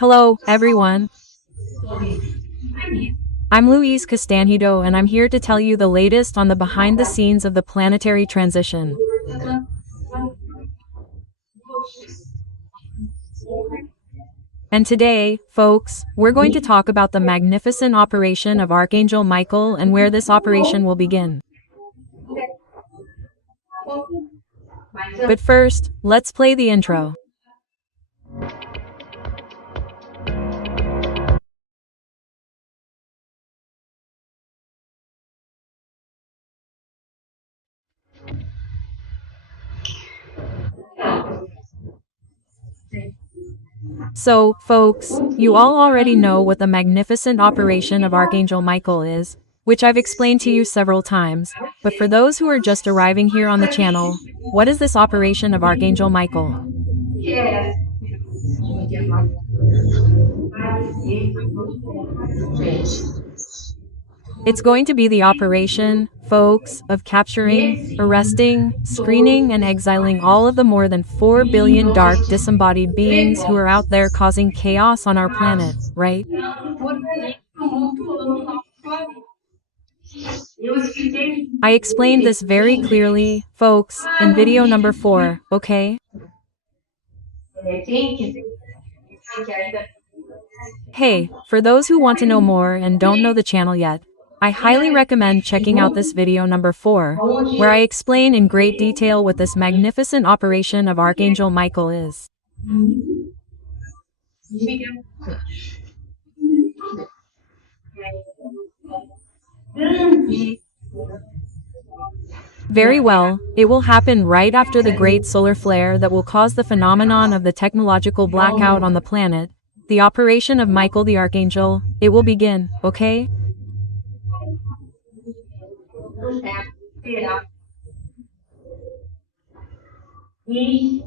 Hello, everyone. I'm Luis Castanhedo and I'm here to tell you the latest on the behind the scenes of the planetary transition. And today, folks, we're going to talk about the magnificent operation of Archangel Michael and where this operation will begin. But first, let's play the intro. So, folks, you all already know what the magnificent operation of Archangel Michael is, which I've explained to you several times, but for those who are just arriving here on the channel, what is this operation of Archangel Michael? It's going to be the operation, folks, of capturing, arresting, screening and exiling all of the more than 4 billion dark disembodied beings who are out there causing chaos on our planet, right? I explained this very clearly, folks, in video number 4, okay? Hey, for those who want to know more and don't know the channel yet, I highly recommend checking out this video number 4, where I explain in great detail what this magnificent operation of Archangel Michael is. Very well, it will happen right after the great solar flare that will cause the phenomenon of the technological blackout on the planet, the operation of Michael the Archangel. It will begin, okay?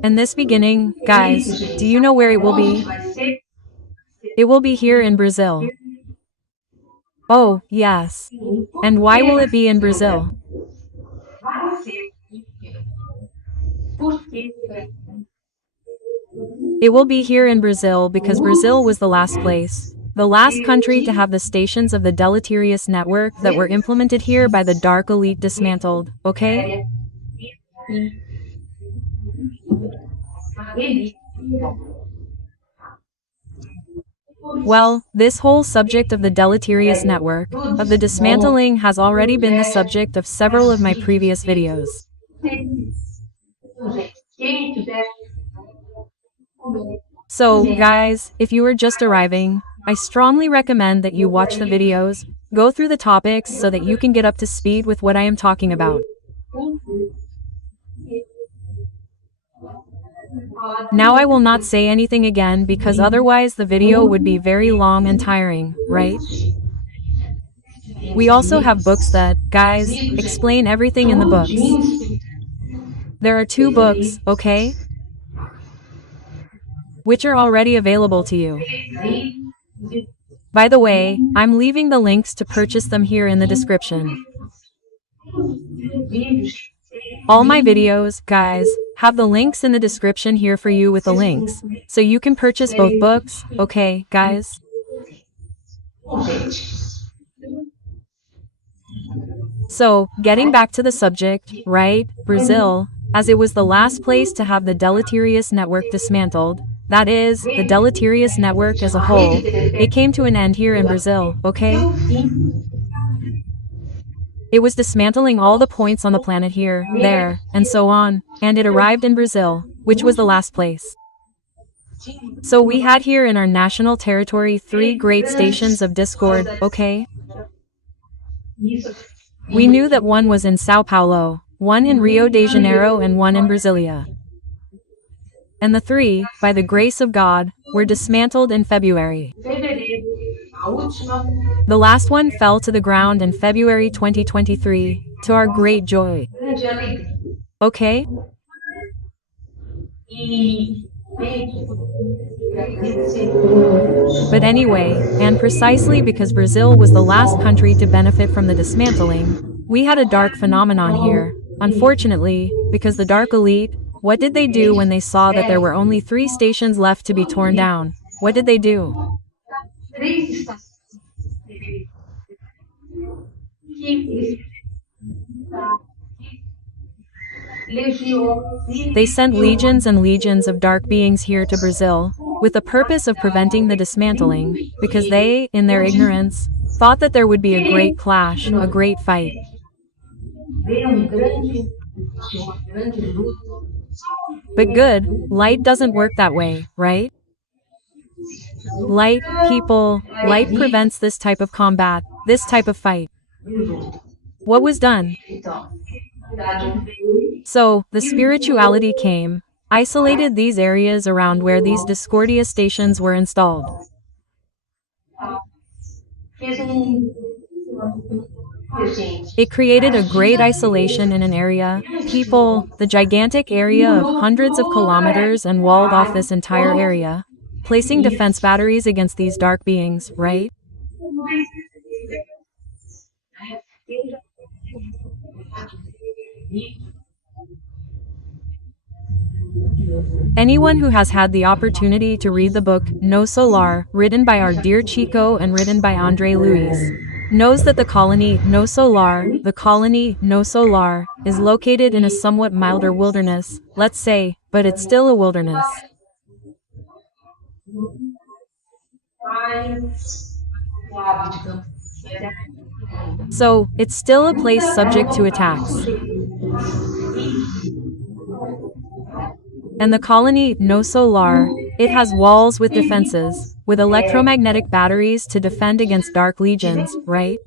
And this beginning, guys, do you know where it will be? It will be here in Brazil. Oh, yes. And why will it be in Brazil? It will be here in Brazil because Brazil was the last place, the last country to have the stations of the deleterious network that were implemented here by the dark elite dismantled, okay? Well, this whole subject of the deleterious network, of the dismantling has already been the subject of several of my previous videos. So, guys, if you are just arriving, I strongly recommend that you watch the videos, go through the topics so that you can get up to speed with what I am talking about. Now I will not say anything again because otherwise the video would be very long and tiring, right? We also have books that, guys, explain everything in the books. There are 2 books, okay? Which are already available to you. By the way, I'm leaving the links to purchase them here in the description. All my videos, guys, have the links in the description here for you with the links, so you can purchase both books, okay, guys? So, getting back to the subject, right, Brazil, as it was the last place to have the deleterious network dismantled, that is, the deleterious network as a whole, it came to an end here in Brazil, okay? It was dismantling all the points on the planet here, there, and so on, and it arrived in Brazil, which was the last place. So we had here in our national territory 3 great stations of discord, okay? We knew that one was in Sao Paulo, one in Rio de Janeiro and one in Brasilia. And the 3, by the grace of God, were dismantled in February. The last one fell to the ground in February 2023, to our great joy. Okay? But anyway, and precisely because Brazil was the last country to benefit from the dismantling, we had a dark phenomenon here, unfortunately, because the dark elite, what did they do when they saw that there were only 3 stations left to be torn down? what did they do? They sent legions and legions of dark beings here to Brazil, with the purpose of preventing the dismantling, because they, in their ignorance, thought that there would be a great clash, a great fight. But good, light doesn't work that way, right? Light, people, light prevents this type of combat, this type of fight. What was done? So, the spirituality came, isolated these areas around where these Discordia stations were installed. It created a great isolation in an area, people, the gigantic area of hundreds of kilometers, and walled off this entire area, placing defense batteries against these dark beings, right? Anyone who has had the opportunity to read the book No Solar, written by our dear Chico and written by Andre Luis, knows that the colony No Solar, is located in a somewhat milder wilderness, let's say, but it's still a wilderness. So, it's still a place subject to attacks. And the colony No Solar, it has walls with defenses, with electromagnetic batteries to defend against dark legions, right?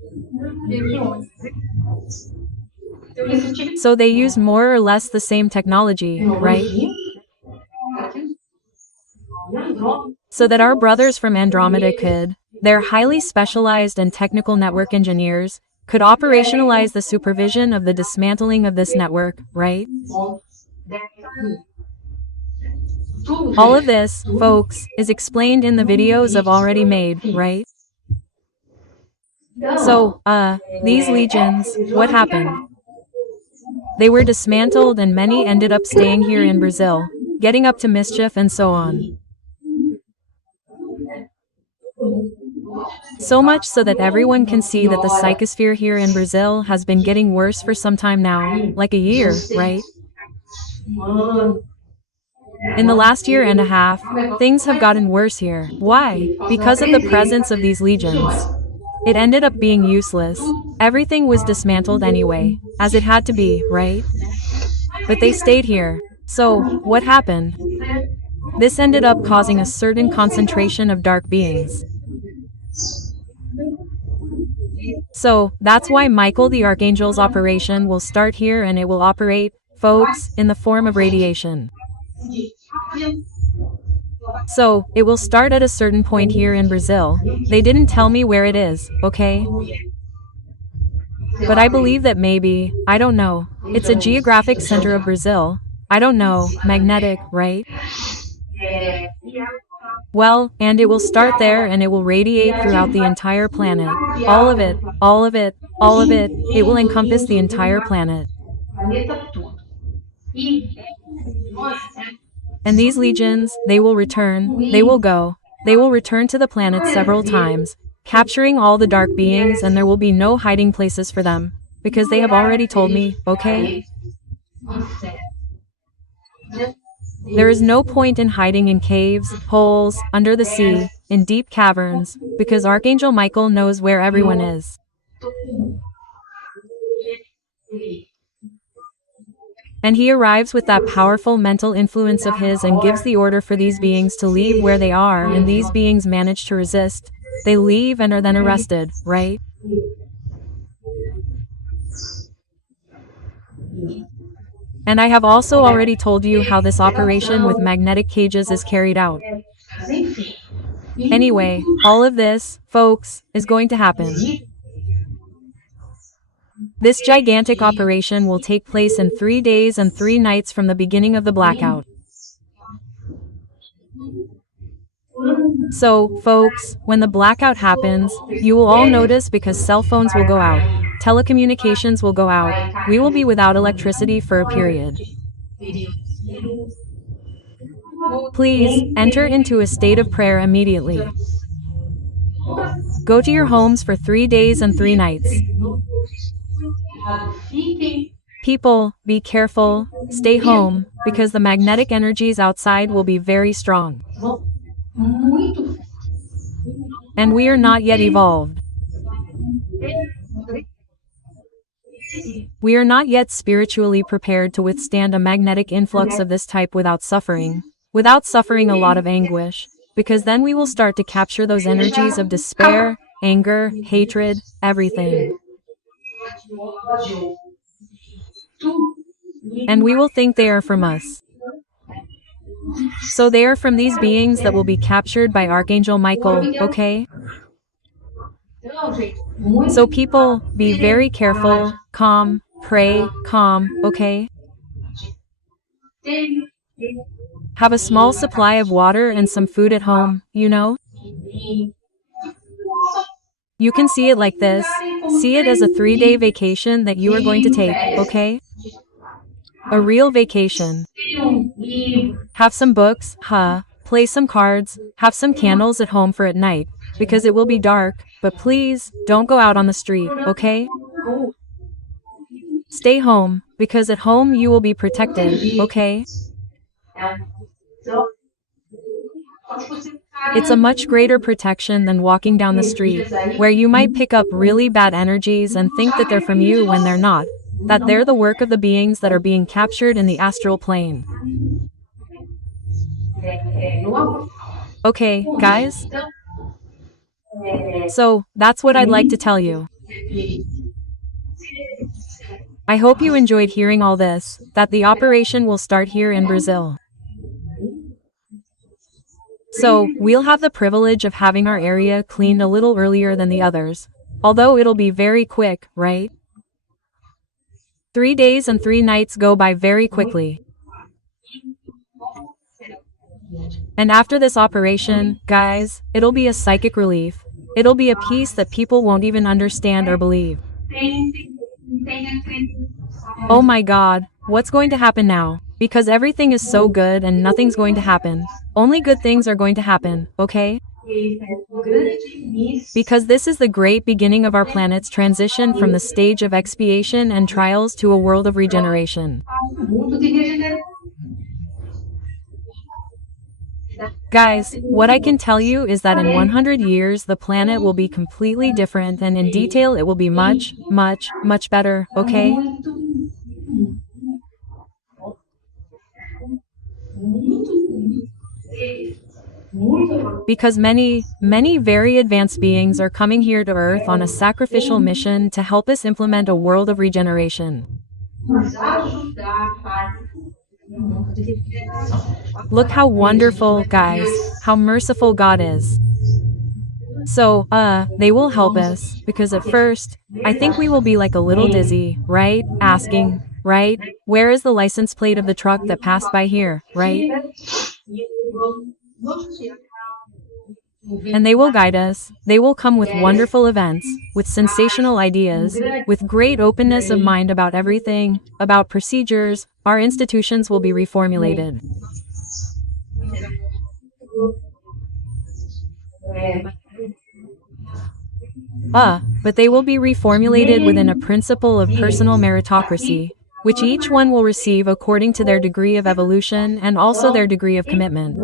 So they used more or less the same technology, right? So that our brothers from Andromeda could, they're highly specialized and technical network engineers, could operationalize the supervision of the dismantling of this network, right? All of this, folks, is explained in the videos I've already made, right? So, these legions, what happened? They were dismantled and many ended up staying here in Brazil, getting up to mischief and so on. So much so that everyone can see that the psychosphere here in Brazil has been getting worse for some time now, like a year, right? In the last year and a half, things have gotten worse here. Why? Because of the presence of these legions. It ended up being useless. Everything was dismantled anyway, as it had to be, right? But they stayed here. So, what happened? This ended up causing a certain concentration of dark beings. So, that's why Michael the Archangel's operation will start here, and it will operate, folks, in the form of radiation. So, it will start at a certain point here in Brazil. They didn't tell me where it is, okay? But I believe that maybe, I don't know, it's a geographic center of Brazil. I don't know, magnetic, right? Well, and it will start there and it will radiate throughout the entire planet. All of it, all of it, all of it, it will encompass the entire planet. And these legions, they will return, they will go, they will return to the planet several times, capturing all the dark beings, and there will be no hiding places for them, because they have already told me, okay? There is no point in hiding in caves, holes, under the sea, in deep caverns, because Archangel Michael knows where everyone is. And he arrives with that powerful mental influence of his and gives the order for these beings to leave where they are, and these beings manage to resist. They leave and are then arrested, right? And I have also already told you how this operation with magnetic cages is carried out. Anyway, all of this, folks, is going to happen. This gigantic operation will take place in 3 days and 3 nights from the beginning of the blackout. So, folks, when the blackout happens, you will all notice because cell phones will go out, telecommunications will go out, we will be without electricity for a period. Please, enter into a state of prayer immediately. Go to your homes for 3 days and 3 nights. People, be careful, stay home, because the magnetic energies outside will be very strong. And we are not yet evolved. We are not yet spiritually prepared to withstand a magnetic influx of this type without suffering a lot of anguish, because then we will start to capture those energies of despair, anger, hatred, everything. And we will think they are from us. So they are from these beings that will be captured by Archangel Michael, okay? So people, be very careful, calm, pray, calm, okay? Have a small supply of water and some food at home, you know? You can see it like this. See it as a 3-day vacation that you are going to take, okay? A real vacation. Have some books, play some cards, have some candles at home for at night, because it will be dark, but please, don't go out on the street, okay? Stay home, because at home you will be protected, okay? It's a much greater protection than walking down the street, where you might pick up really bad energies and think that they're from you when they're not, that they're the work of the beings that are being captured in the astral plane. Okay, guys? So, that's what I'd like to tell you. I hope you enjoyed hearing all this, that the operation will start here in Brazil. So, we'll have the privilege of having our area cleaned a little earlier than the others, although it'll be very quick, right? 3 days and 3 nights go by very quickly. And after this operation, guys, it'll be a psychic relief. It'll be a peace that people won't even understand or believe. Oh my God, what's going to happen now? Because everything is so good and nothing's going to happen. Only good things are going to happen, okay? Because this is the great beginning of our planet's transition from the stage of expiation and trials to a world of regeneration. Guys, what I can tell you is that in 100 years the planet will be completely different, and in detail it will be much, much, much better, okay? Because many, many very advanced beings are coming here to Earth on a sacrificial mission to help us implement a world of regeneration. Look how wonderful, guys, how merciful God is. So, they will help us, because at first, I think we will be like a little dizzy, right? Asking, right? Where is the license plate of the truck that passed by here, right? And they will guide us, they will come with wonderful events, with sensational ideas, with great openness of mind about everything, about procedures, our institutions will be reformulated. But they will be reformulated within a principle of personal meritocracy, which each one will receive according to their degree of evolution and also their degree of commitment.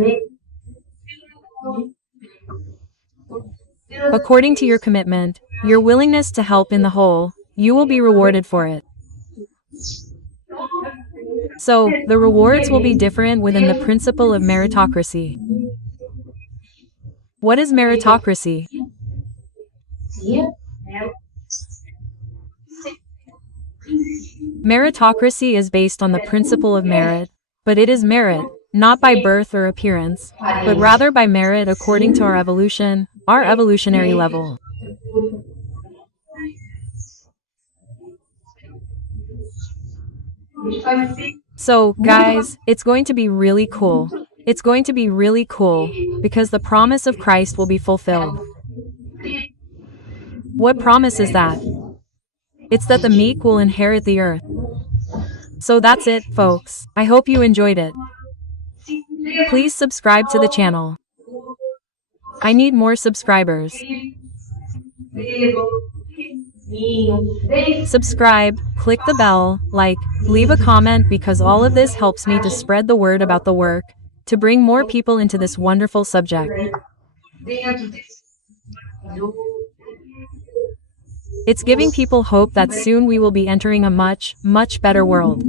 According to your commitment, your willingness to help in the whole, you will be rewarded for it. So, the rewards will be different within the principle of meritocracy. What is meritocracy? Meritocracy is based on the principle of merit, but it is merit, not by birth or appearance, but rather by merit according to our evolution, our evolutionary level. So, guys, it's going to be really cool. It's going to be really cool, because the promise of Christ will be fulfilled. What promise is that? It's that the meek will inherit the earth. So that's it, folks. I hope you enjoyed it. Please subscribe to the channel. I need more subscribers. Subscribe, click the bell, like, leave a comment because all of this helps me to spread the word about the work, to bring more people into this wonderful subject. It's giving people hope that soon we will be entering a much, much better world.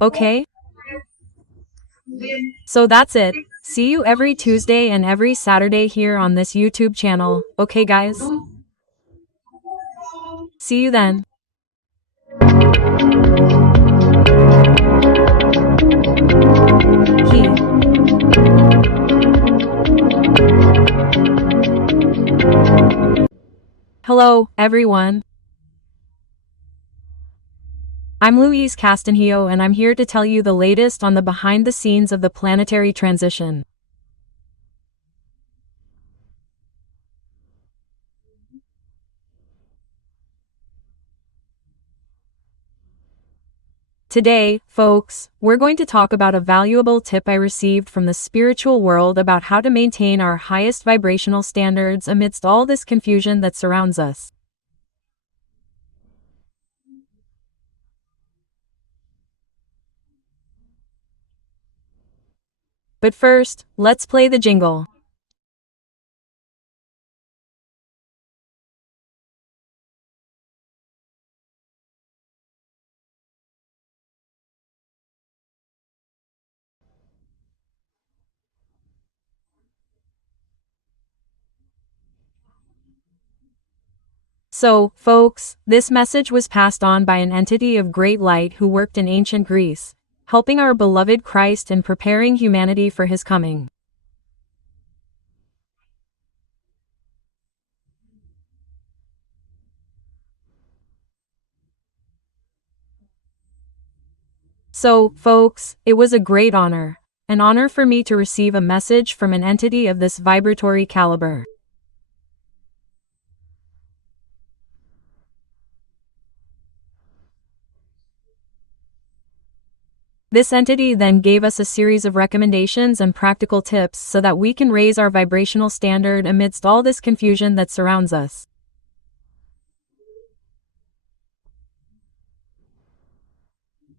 Okay? So that's it. See you every Tuesday and every Saturday here on this YouTube channel, okay guys? See you then. He. Hello, everyone. I'm Luis Castillo and I'm here to tell you the latest on the behind the scenes of the planetary transition. Today, folks, we're going to talk about a valuable tip I received from the spiritual world about how to maintain our highest vibrational standards amidst all this confusion that surrounds us. But first, let's play the jingle. So, folks, this message was passed on by an entity of great light who worked in ancient Greece, helping our beloved Christ and preparing humanity for his coming. So, folks, it was a great honor. An honor for me to receive a message from an entity of this vibratory caliber. This entity then gave us a series of recommendations and practical tips so that we can raise our vibrational standard amidst all this confusion that surrounds us.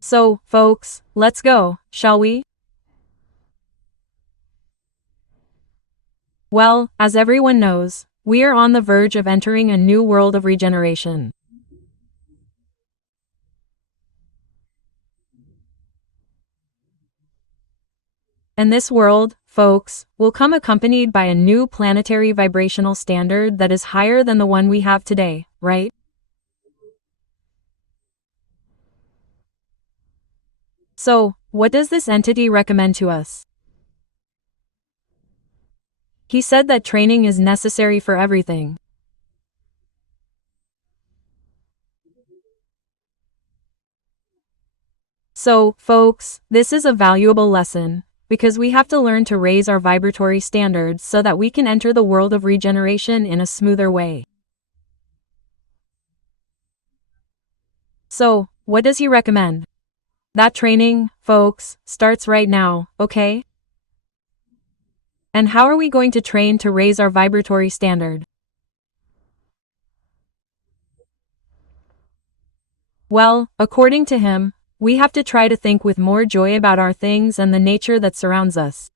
So, folks, let's go, shall we? Well, as everyone knows, we are on the verge of entering a new world of regeneration. And this world, folks, will come accompanied by a new planetary vibrational standard that is higher than the one we have today, right? So, what does this entity recommend to us? He said that training is necessary for everything. So, folks, this is a valuable lesson, because we have to learn to raise our vibratory standards so that we can enter the world of regeneration in a smoother way. So, what does he recommend? That training, folks, starts right now, okay? And how are we going to train to raise our vibratory standard? Well, according to him, we have to try to think with more joy about our things and the nature that surrounds us.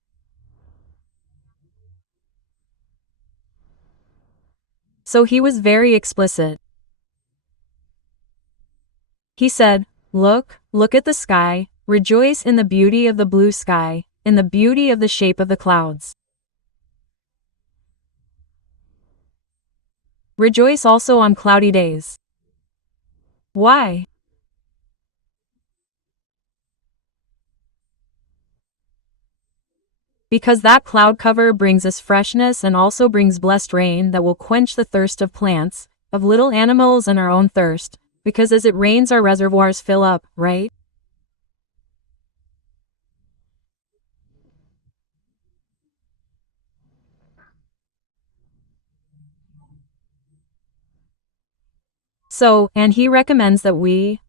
So he was very explicit. He said, look at the sky, rejoice in the beauty of the blue sky, in the beauty of the shape of the clouds. Rejoice also on cloudy days. Why? Because that cloud cover brings us freshness and also brings blessed rain that will quench the thirst of plants, of little animals and our own thirst, because as it rains our reservoirs fill up, right? So, and he recommends that we,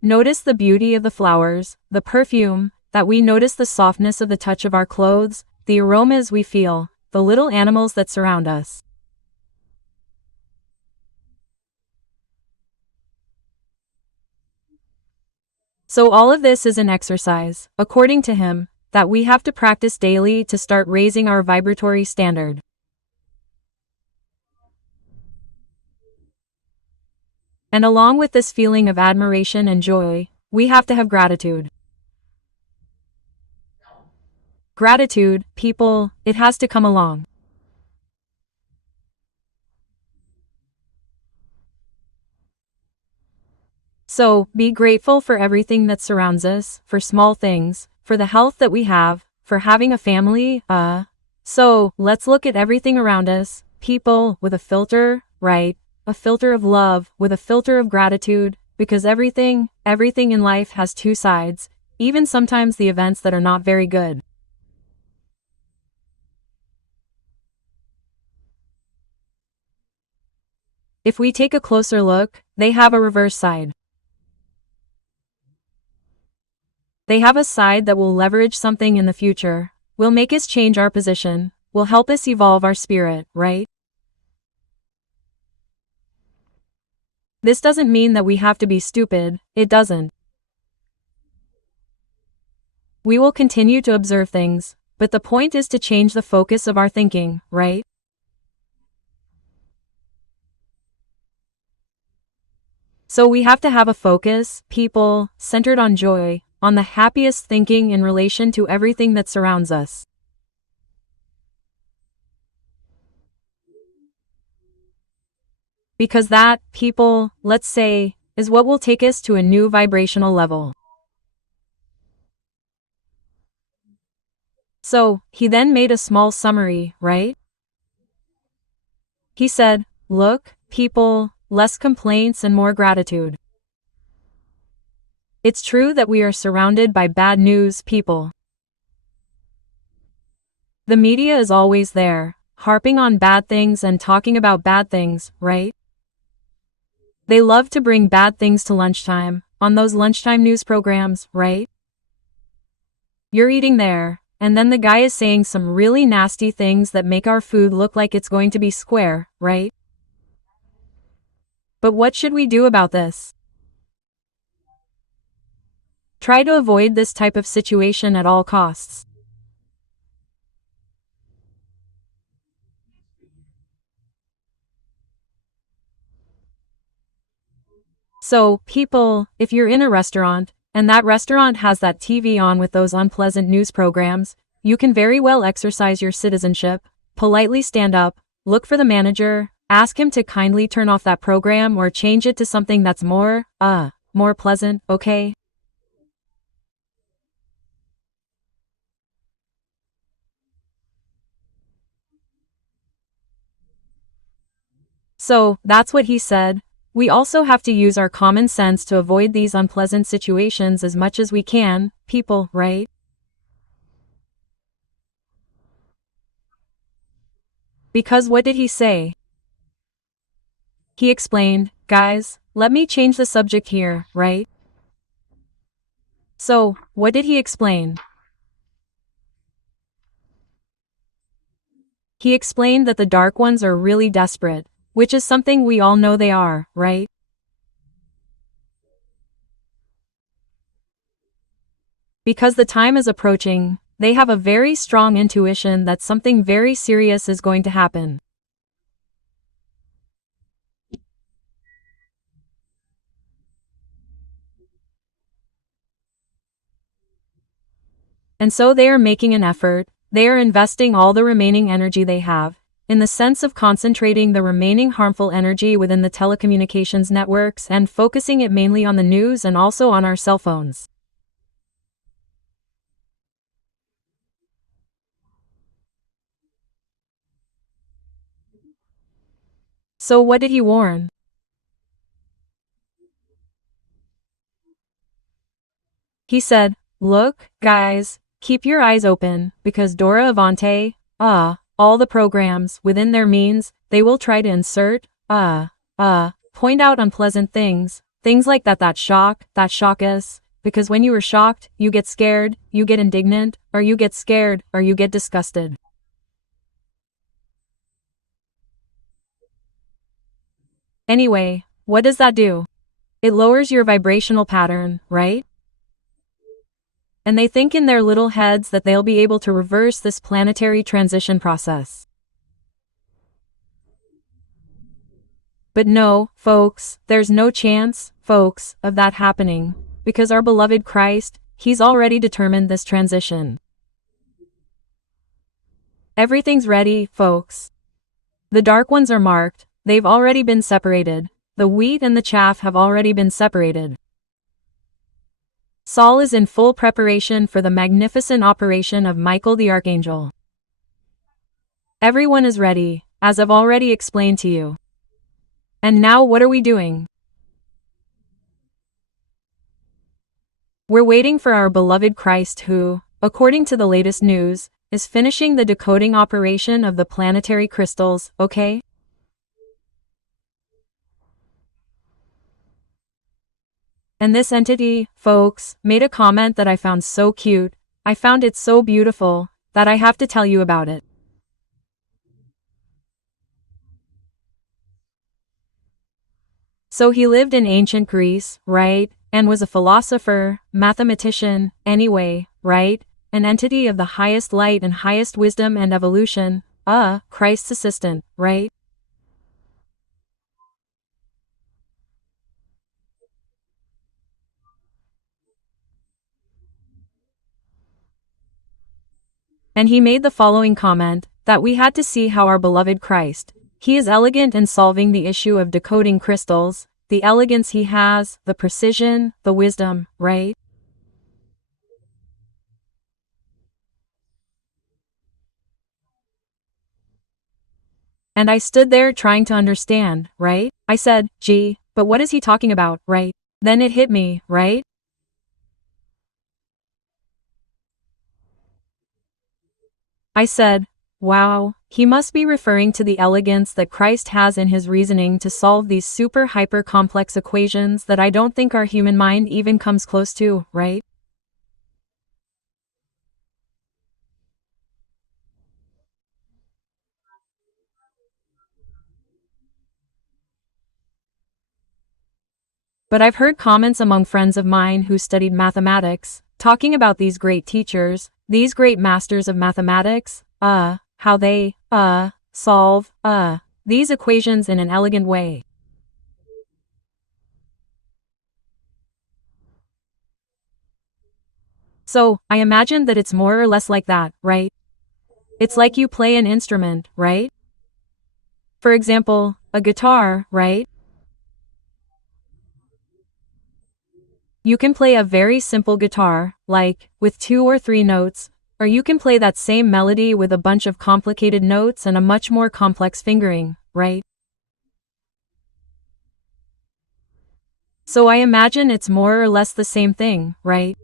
notice the beauty of the flowers, the perfume, that we notice the softness of the touch of our clothes, the aromas we feel, the little animals that surround us. So all of this is an exercise, according to him, that we have to practice daily to start raising our vibratory standard. And along with this feeling of admiration and joy, we have to have gratitude. Gratitude, people, it has to come along. So, be grateful for everything that surrounds us, for small things, for the health that we have, for having a family, So, let's look at everything around us, people, with a filter, right? A filter of love, with a filter of gratitude, because everything in life has two sides, even sometimes the events that are not very good. If we take a closer look, they have a reverse side. They have a side that will leverage something in the future, will make us change our position, will help us evolve our spirit, right? This doesn't mean that we have to be stupid, it doesn't. We will continue to observe things, but the point is to change the focus of our thinking, right? So we have to have a focus, people, centered on joy, on the happiest thinking in relation to everything that surrounds us. Because that, people, let's say, is what will take us to a new vibrational level. So, he then made a small summary, right? He said, look, people, less complaints and more gratitude. It's true that we are surrounded by bad news, people. The media is always there, harping on bad things and talking about bad things, right? They love to bring bad things to lunchtime, on those lunchtime news programs, right? You're eating there, and then the guy is saying some really nasty things that make our food look like it's going to be square, right? But what should we do about this? Try to avoid this type of situation at all costs. So, people, if you're in a restaurant, and that restaurant has that TV on with those unpleasant news programs, you can very well exercise your citizenship, politely stand up, look for the manager, ask him to kindly turn off that program or change it to something that's more pleasant, okay? So, that's what he said. We also have to use our common sense to avoid these unpleasant situations as much as we can, people, right? Because what did he say? He explained, guys, let me change the subject here, right? So, what did he explain? He explained that the dark ones are really desperate, which is something we all know they are, right? Because the time is approaching, they have a very strong intuition that something very serious is going to happen. And so they are making an effort, they are investing all the remaining energy they have, in the sense of concentrating the remaining harmful energy within the telecommunications networks and focusing it mainly on the news and also on our cell phones. So what did he warn? He said, look, guys, keep your eyes open, because Dora Avante, all the programs, within their means, they will try to insert, point out unpleasant things like that shock us, Because when you are shocked, you get scared, you get indignant, or you get scared, or you get disgusted. Anyway, what does that do? It lowers your vibrational pattern, right? And they think in their little heads that they'll be able to reverse this planetary transition process. But no, folks, there's no chance, folks, of that happening, because our beloved Christ, He's already determined this transition. Everything's ready, folks. The dark ones are marked, they've already been separated, the wheat and the chaff have already been separated. Saul is in full preparation for the magnificent operation of Michael the Archangel. Everyone is ready, as I've already explained to you. And now what are we doing? We're waiting for our beloved Christ who, according to the latest news, is finishing the decoding operation of the planetary crystals, okay? And this entity, folks, made a comment that I found so cute, I found it so beautiful, that I have to tell you about it. So he lived in ancient Greece, right? And was a philosopher, mathematician, anyway, right? An entity of the highest light and highest wisdom and evolution, Christ's assistant, right? And he made the following comment, that we had to see how our beloved Christ, he is elegant in solving the issue of decoding crystals, the elegance he has, the precision, the wisdom, right? And I stood there trying to understand, right? I said, gee, but what is he talking about, right? Then it hit me, right? I said, wow, he must be referring to the elegance that Christ has in his reasoning to solve these super hyper complex equations that I don't think our human mind even comes close to, right? But I've heard comments among friends of mine who studied mathematics, talking about these great teachers, these great masters of mathematics, how they, solve, these equations in an elegant way. So, I imagine that it's more or less like that, right? It's like you play an instrument, right? For example, a guitar, right? You can play a very simple guitar, like, with 2 or 3 notes, or you can play that same melody with a bunch of complicated notes and a much more complex fingering, right? So I imagine it's more or less the same thing, right?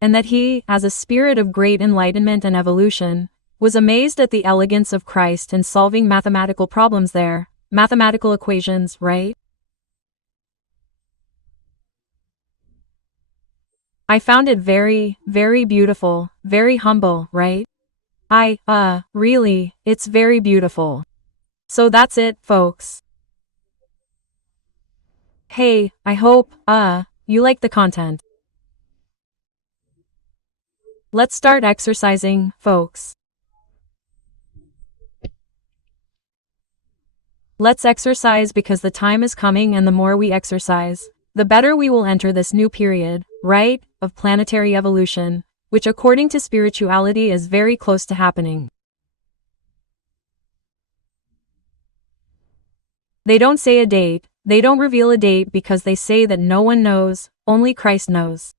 And that he, as a spirit of great enlightenment and evolution, was amazed at the elegance of Christ in solving mathematical problems there, mathematical equations, right? I found it very, very beautiful, very humble, right? Really, it's very beautiful. So that's it, folks. Hey, I hope, you like the content. Let's start exercising, folks. Let's exercise because the time is coming and the more we exercise, the better we will enter this new period, right, of planetary evolution, which according to spirituality is very close to happening. They don't say a date, they don't reveal a date because they say that no one knows, only Christ knows.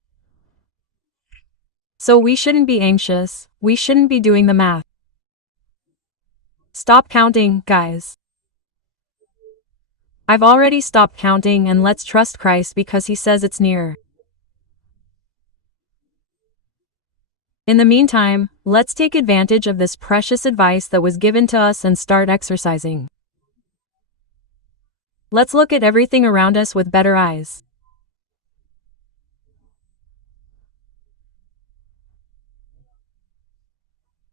So we shouldn't be anxious, we shouldn't be doing the math. Stop counting, guys. I've already stopped counting and let's trust Christ because he says it's near. In the meantime, let's take advantage of this precious advice that was given to us and start exercising. Let's look at everything around us with better eyes.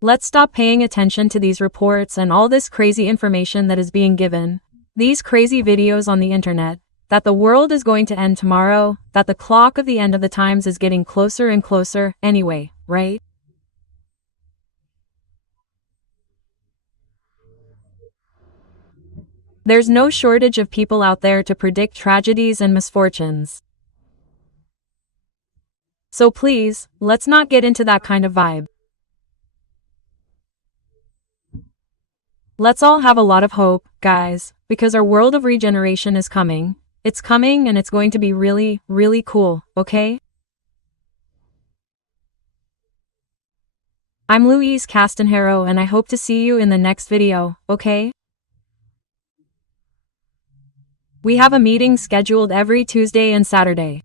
Let's stop paying attention to these reports and all this crazy information that is being given. These crazy videos on the internet, that the world is going to end tomorrow, that the clock of the end of the times is getting closer and closer anyway, right? There's no shortage of people out there to predict tragedies and misfortunes. So please, let's not get into that kind of vibe. Let's all have a lot of hope, guys, because our world of regeneration is coming. It's coming and it's going to be really, really cool, okay? I'm Louise Castanjero and I hope to see you in the next video, okay? We have a meeting scheduled every Tuesday and Saturday.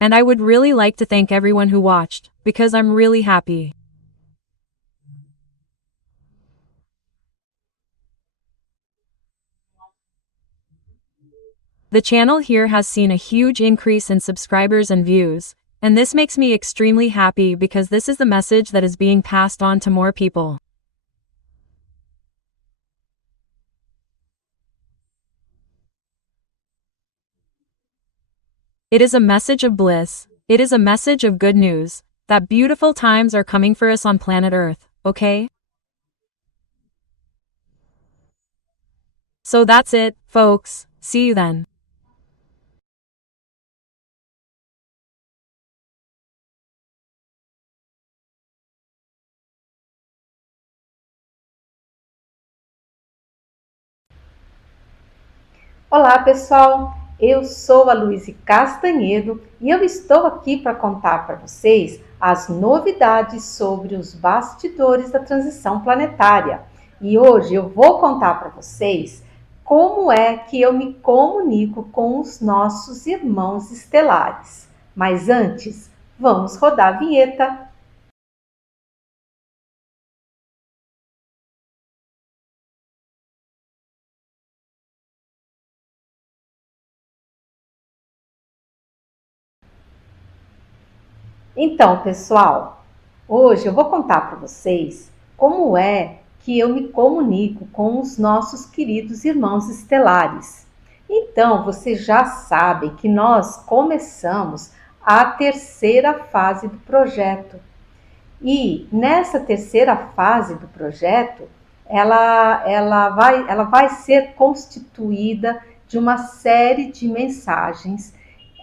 And I would really like to thank everyone who watched, because I'm really happy. The channel here has seen a huge increase in subscribers and views, and this makes me extremely happy because this is the message that is being passed on to more people. It is a message of bliss, it is a message of good news, that beautiful times are coming for us on planet Earth, okay? So that's it, folks, see you then. Olá pessoal, eu sou a Luíse Castanhedo e eu estou aqui para contar para vocês as novidades sobre os bastidores da transição planetária. E hoje eu vou contar para vocês como é que eu me comunico com os nossos irmãos estelares. Mas antes, vamos rodar a vinheta. Então, pessoal, hoje eu vou contar para vocês como é que eu me comunico com os nossos queridos irmãos estelares. Então, vocês já sabem que nós começamos a terceira fase do projeto. E nessa terceira fase do projeto, ela vai ser constituída de uma série de mensagens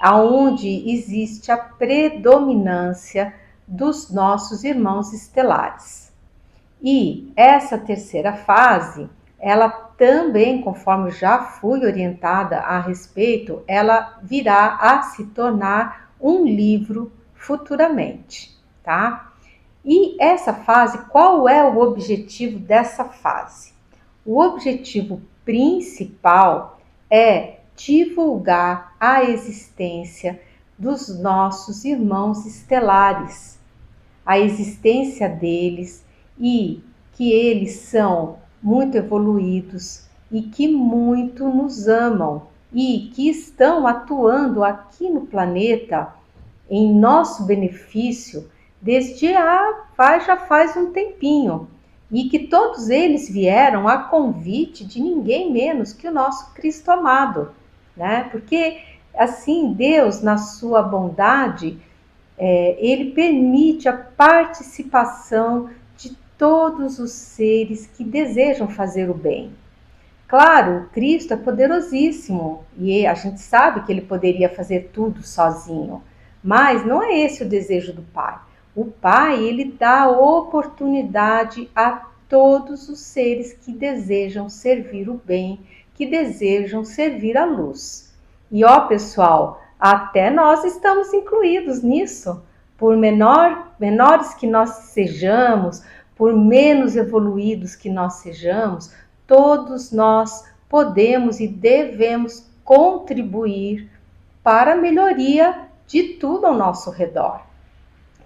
aonde existe a predominância dos nossos irmãos estelares. E essa terceira fase, ela também, conforme já fui orientada a respeito, ela virá a se tornar um livro futuramente, tá? E essa fase, qual é o objetivo dessa fase? O objetivo principal é divulgar a existência dos nossos irmãos estelares, a existência deles e que eles são muito evoluídos e que muito nos amam e que estão atuando aqui no planeta em nosso benefício desde já faz um tempinho. E que todos eles vieram a convite de ninguém menos que o nosso Cristo amado, né? Porque assim Deus, na sua bondade, ele permite a participação de todos os seres que desejam fazer o bem. Claro, o Cristo é poderosíssimo e a gente sabe que ele poderia fazer tudo sozinho, mas não é esse o desejo do Pai. O Pai, ele dá oportunidade a todos os seres que desejam servir o bem, que desejam servir a luz. E ó, pessoal, até nós estamos incluídos nisso. Por menores que nós sejamos, por menos evoluídos que nós sejamos, todos nós podemos e devemos contribuir para a melhoria de tudo ao nosso redor.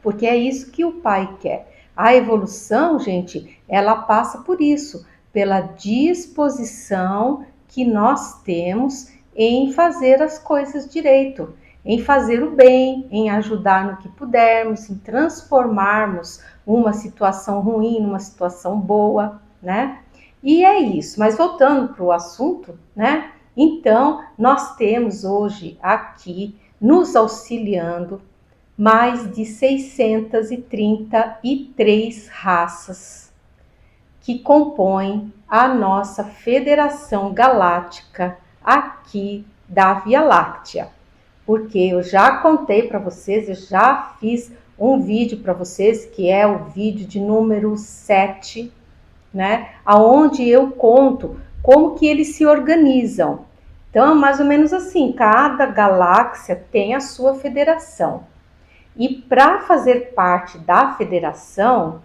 Porque é isso que o Pai quer. A evolução, gente, ela passa por isso. pela disposição que nós temos em fazer as coisas direito, em fazer o bem, em ajudar no que pudermos, em transformarmos uma situação ruim numa situação boa, né? E é isso. Mas voltando para o assunto, né? Então, nós temos hoje aqui, nos auxiliando, mais de 633 raças que compõem a nossa Federação Galáctica aqui da Via Láctea. Porque eu já contei para vocês, eu já fiz um vídeo para vocês, que é o vídeo de número 7, né? Onde eu conto como que eles se organizam. Então, mais ou menos assim, cada galáxia tem a sua federação. E para fazer parte da federação,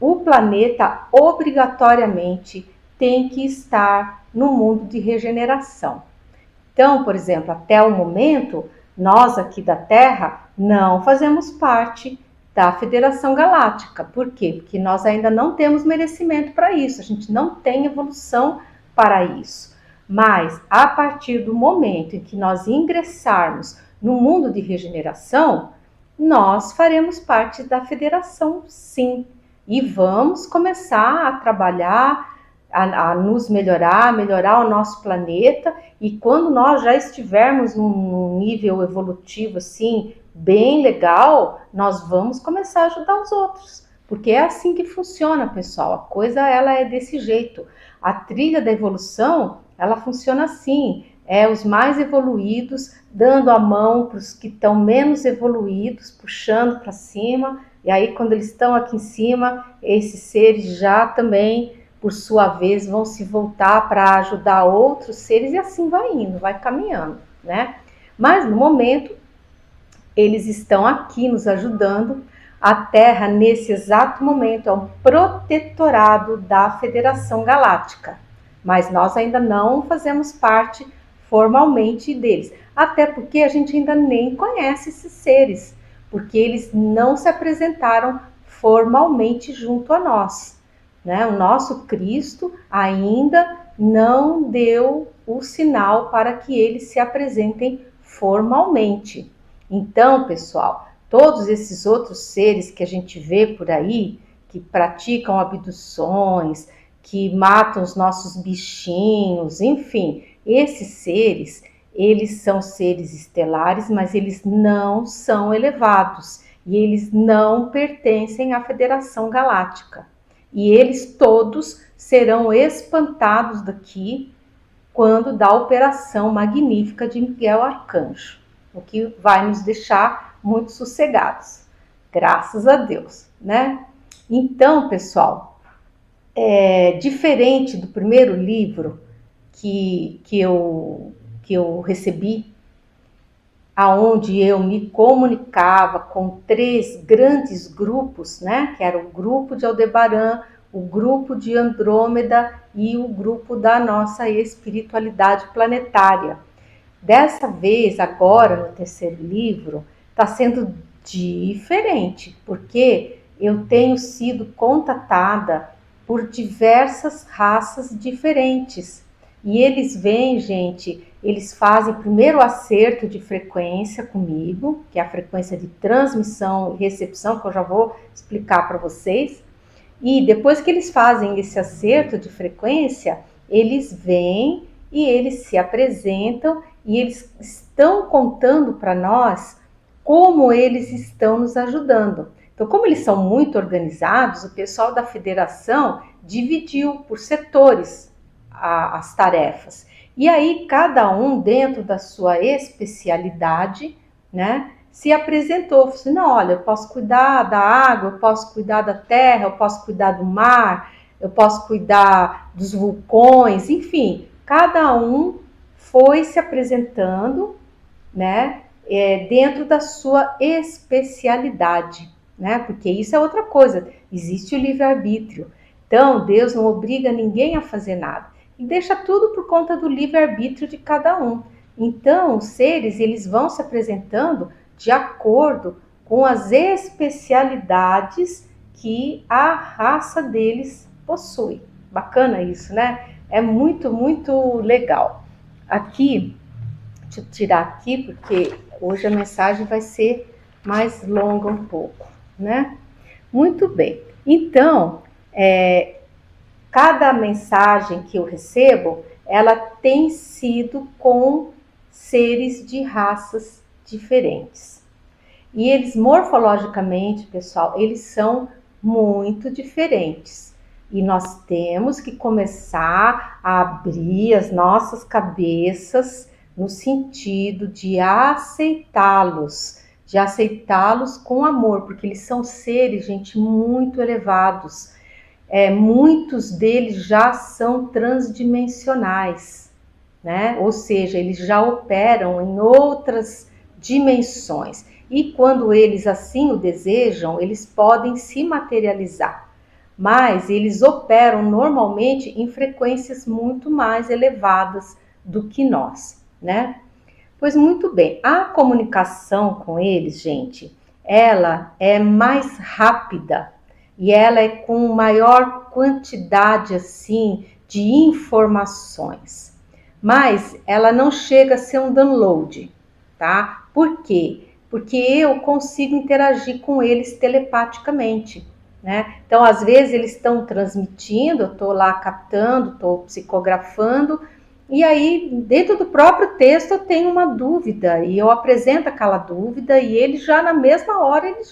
o planeta obrigatoriamente tem que estar no mundo de regeneração. Então, por exemplo, até o momento, nós aqui da Terra não fazemos parte da Federação Galáctica. Por quê? Porque nós ainda não temos merecimento para isso, a gente não tem evolução para isso. Mas, a partir do momento em que nós ingressarmos no mundo de regeneração, nós faremos parte da Federação, sim. E vamos começar a trabalhar, a nos melhorar o nosso planeta. E quando nós já estivermos num nível evolutivo assim, bem legal, nós vamos começar a ajudar os outros. Porque é assim que funciona, pessoal. A coisa ela é desse jeito. A trilha da evolução, ela funciona assim. É os mais evoluídos dando a mão para os que estão menos evoluídos, puxando para cima. E aí, quando eles estão aqui em cima, esses seres já também, por sua vez, vão se voltar para ajudar outros seres e assim vai indo, vai caminhando, né? Mas, no momento, eles estão aqui nos ajudando. A Terra, nesse exato momento, é um protetorado da Federação Galáctica. Mas nós ainda não fazemos parte formalmente deles. Até porque a gente ainda nem conhece esses seres, porque eles não se apresentaram formalmente junto a nós, né? O nosso Cristo ainda não deu o sinal para que eles se apresentem formalmente. Então, pessoal, todos esses outros seres que a gente vê por aí, que praticam abduções, que matam os nossos bichinhos, enfim, esses seres, eles são seres estelares, mas eles não são elevados e eles não pertencem à Federação Galáctica. E eles todos serão espantados daqui quando da operação magnífica de Miguel Arcanjo, o que vai nos deixar muito sossegados, graças a Deus, né? Então, pessoal, diferente do primeiro livro que eu recebi, aonde eu me comunicava com 3 grandes grupos, né? Que era o grupo de Aldebaran, o grupo de Andrômeda e o grupo da nossa espiritualidade planetária. Dessa vez, agora no terceiro livro, está sendo diferente, porque eu tenho sido contatada por diversas raças diferentes. E eles vêm, gente, eles fazem primeiro o acerto de frequência comigo, que é a frequência de transmissão e recepção, que eu já vou explicar para vocês. E depois que eles fazem esse acerto de frequência, eles vêm e eles se apresentam e eles estão contando para nós como eles estão nos ajudando. Então, como eles são muito organizados, o pessoal da federação dividiu por setores as tarefas. E aí, cada um, dentro da sua especialidade, né, se apresentou. Falou assim, não, olha, eu posso cuidar da água, eu posso cuidar da terra, eu posso cuidar do mar, eu posso cuidar dos vulcões, enfim. Cada um foi se apresentando, né, dentro da sua especialidade, né, porque isso é outra coisa, existe o livre-arbítrio. Então, Deus não obriga ninguém a fazer nada. E deixa tudo por conta do livre-arbítrio de cada um. Então, os seres, eles vão se apresentando de acordo com as especialidades que a raça deles possui, Bacana isso, né? É muito, muito legal. Aqui, deixa eu tirar aqui, porque hoje a mensagem vai ser mais longa um pouco, né? Muito bem. Então, cada mensagem que eu recebo, ela tem sido com seres de raças diferentes. E eles, morfologicamente, pessoal, eles são muito diferentes. E nós temos que começar a abrir as nossas cabeças no sentido de aceitá-los com amor, porque eles são seres, gente, muito elevados. Muitos deles já são transdimensionais, né? Ou seja, eles já operam em outras dimensões. E quando eles assim o desejam, eles podem se materializar. Mas eles operam normalmente em frequências muito mais elevadas do que nós, né? Pois muito bem, a comunicação com eles, gente, ela é mais rápida e ela é com maior quantidade assim de informações. Mas ela não chega a ser um download, tá? Por quê? Porque eu consigo interagir com eles telepaticamente, né? Então, às vezes eles estão transmitindo, eu estou lá captando, estou psicografando, e aí dentro do próprio texto eu tenho uma dúvida e eu apresento aquela dúvida e eles já na mesma hora eles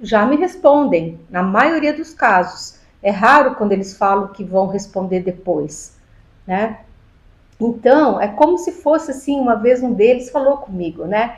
já me respondem, na maioria dos casos. É raro quando eles falam que vão responder depois, né? Então, é como se fosse assim, uma vez um deles falou comigo, né?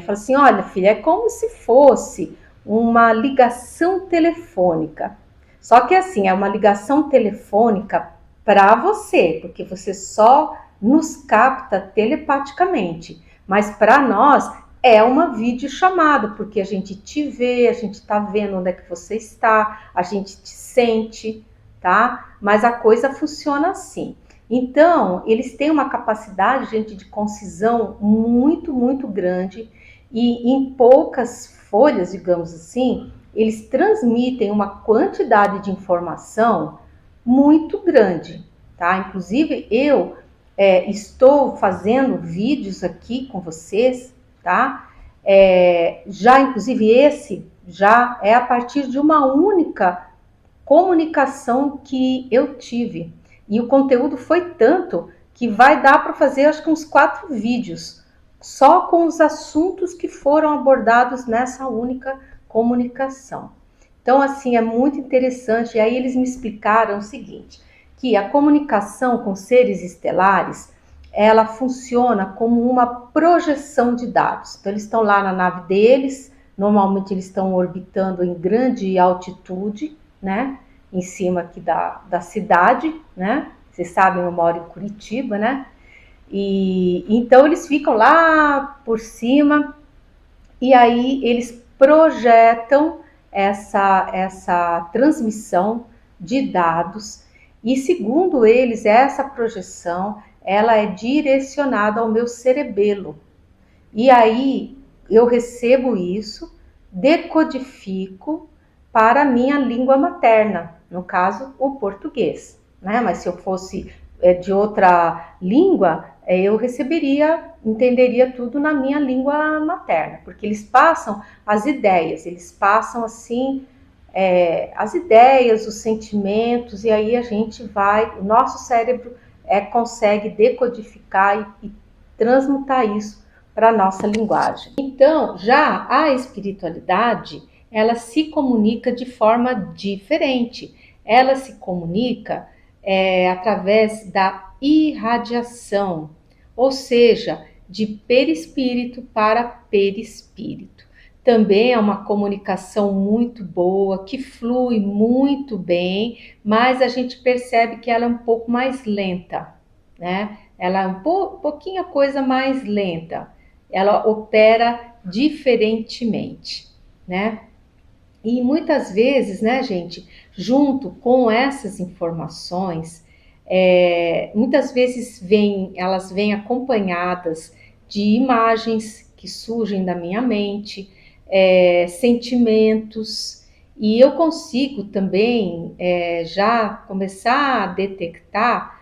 Falou assim, olha filha, é como se fosse uma ligação telefônica. Só que assim, é uma ligação telefônica para você, porque você só nos capta telepaticamente. Mas para nós é uma videochamada, porque a gente te vê, a gente está vendo onde é que você está, a gente te sente, tá? Mas a coisa funciona assim. Então, eles têm uma capacidade, gente, de concisão muito, muito grande e em poucas folhas, digamos assim, eles transmitem uma quantidade de informação muito grande, tá? Inclusive, eu estou fazendo vídeos aqui com vocês, tá? Já, inclusive, esse já é a partir de uma única comunicação que eu tive. E o conteúdo foi tanto que vai dar para fazer, acho que uns 4 vídeos, só com os assuntos que foram abordados nessa única comunicação. Então, assim, é muito interessante. E aí eles me explicaram o seguinte, que a comunicação com seres estelares, ela funciona como uma projeção de dados. Então, eles estão lá na nave deles, normalmente eles estão orbitando em grande altitude, né? Em cima aqui da cidade, né? Vocês sabem, eu moro em Curitiba, né? E então eles ficam lá por cima e aí eles projetam essa transmissão de dados e, segundo eles, essa projeção ela é direcionada ao meu cerebelo. E aí eu recebo isso, decodifico para a minha língua materna, no caso, o português, né? Mas se eu fosse de outra língua, eu entenderia tudo na minha língua materna, porque eles passam as ideias, eles passam assim as ideias, os sentimentos, e aí a gente vai, o nosso cérebro consegue decodificar e transmutar isso para a nossa linguagem. Então, já a espiritualidade, ela se comunica de forma diferente. Ela se comunica através da irradiação, ou seja, de perispírito para perispírito. Também é uma comunicação muito boa, que flui muito bem, mas a gente percebe que ela é um pouco mais lenta, né? Ela é um pouquinho a coisa mais lenta. Ela opera diferentemente, né? E muitas vezes, né, gente, junto com essas informações, muitas vezes elas vêm acompanhadas de imagens que surgem da minha mente, sentimentos, E eu consigo também já começar a detectar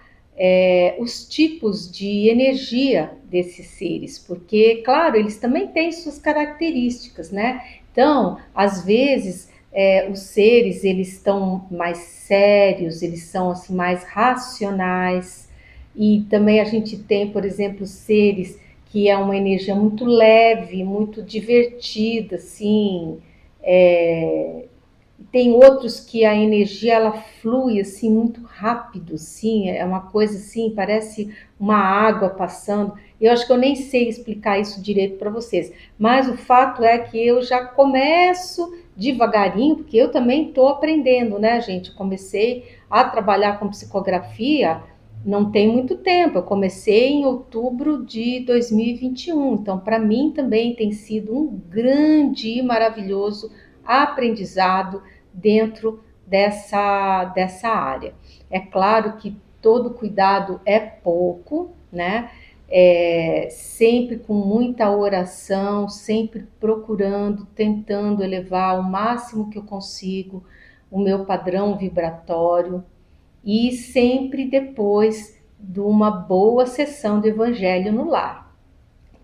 os tipos de energia desses seres, porque, claro, eles também têm suas características, né? Então, às vezes, os seres, eles estão mais sérios, eles são, assim, mais racionais, e também a gente tem, por exemplo, seres que é uma energia muito leve, muito divertida, assim, tem outros que a energia ela flui assim muito rápido, assim, é uma coisa assim, parece uma água passando. Eu acho que eu nem sei explicar isso direito para vocês, mas o fato é que eu já começo devagarinho, porque eu também estou aprendendo, né, gente? Eu comecei a trabalhar com psicografia não tem muito tempo, eu comecei em outubro de 2021, então para mim também tem sido um grande e maravilhoso aprendizado dentro dessa área. É claro que todo cuidado é pouco, né? Sempre com muita oração, sempre procurando, tentando elevar o máximo que eu consigo o meu padrão vibratório e sempre depois de uma boa sessão do Evangelho no Lar,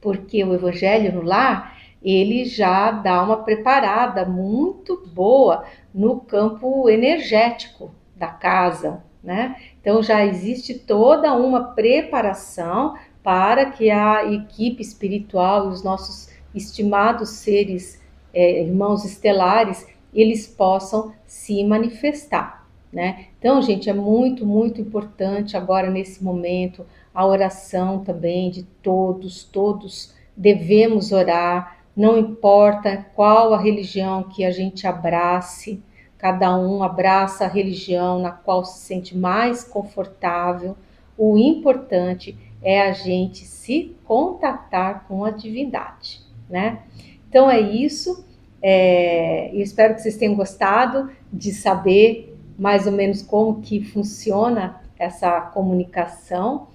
porque o Evangelho no Lar ele já dá uma preparada muito boa no campo energético da casa, né? Então já existe toda uma preparação para que a equipe espiritual e os nossos estimados seres, irmãos estelares, eles possam se manifestar, né? Então, gente, é muito, muito importante agora nesse momento a oração também de todos devemos orar, não importa qual a religião que a gente abrace, cada um abraça a religião na qual se sente mais confortável. O importante é a gente se contatar com a divindade, né? Então é isso. Eu espero que vocês tenham gostado de saber mais ou menos como que funciona essa comunicação.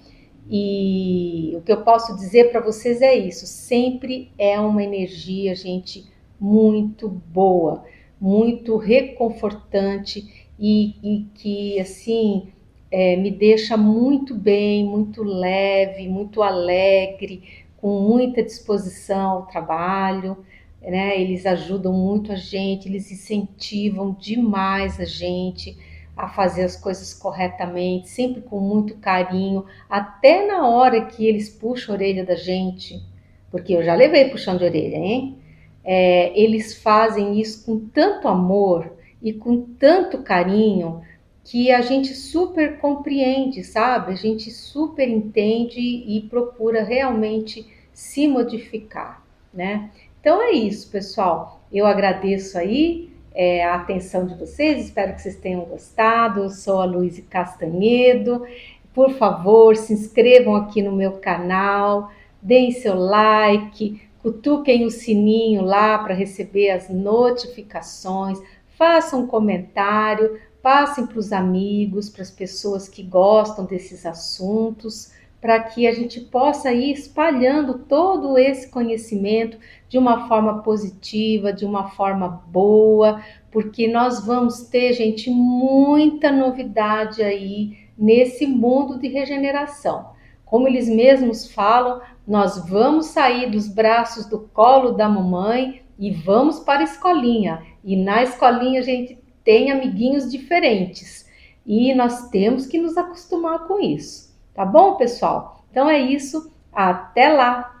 E o que eu posso dizer para vocês é isso, sempre é uma energia, gente, muito boa, muito reconfortante e que, assim, me deixa muito bem, muito leve, muito alegre, com muita disposição ao trabalho, né? Eles ajudam muito a gente, eles incentivam demais a gente a fazer as coisas corretamente, sempre com muito carinho, até na hora que eles puxam a orelha da gente, porque eu já levei puxão de orelha, hein? Eles fazem isso com tanto amor e com tanto carinho que a gente super compreende, sabe? A gente super entende e procura realmente se modificar, né? Então é isso, pessoal. Eu agradeço aí a atenção de vocês, espero que vocês tenham gostado. Eu sou a Luíse Castanhedo. Por favor, se inscrevam aqui no meu canal, deem seu like, cutuquem o sininho lá para receber as notificações, façam um comentário, passem para os amigos, para as pessoas que gostam desses assuntos, para que a gente possa ir espalhando todo esse conhecimento de uma forma positiva, de uma forma boa, porque nós vamos ter, gente, muita novidade aí nesse mundo de regeneração. Como eles mesmos falam, nós vamos sair dos braços do colo da mamãe e vamos para a escolinha. E na escolinha a gente tem amiguinhos diferentes e nós temos que nos acostumar com isso. Tá bom, pessoal? Então é isso. Até lá!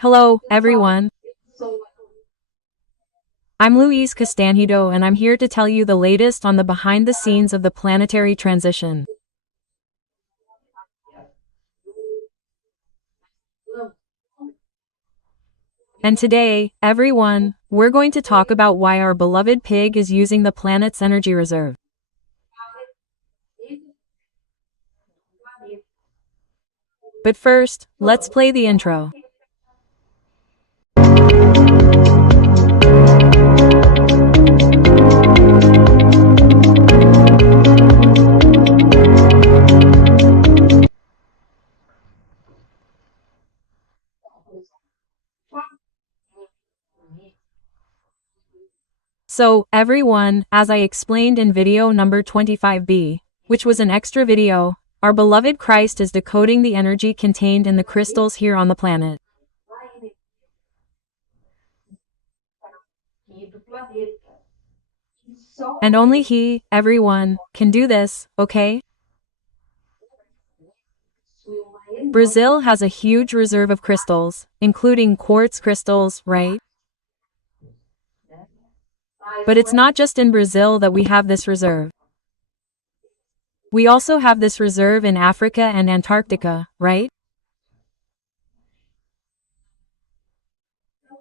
Hello, everyone. I'm Luis Castanhedo, and I'm here to tell you the latest on the behind the scenes of the planetary transition. And today, everyone, we're going to talk about why our beloved pig is using the planet's energy reserve. But first, let's play the intro. So, everyone, as I explained in video number 25B, which was an extra video, our beloved Christ is decoding the energy contained in the crystals here on the planet. And only he, everyone, can do this, okay? Brazil has a huge reserve of crystals, including quartz crystals, right? But it's not just in Brazil that we have this reserve. We also have this reserve in Africa and Antarctica, right?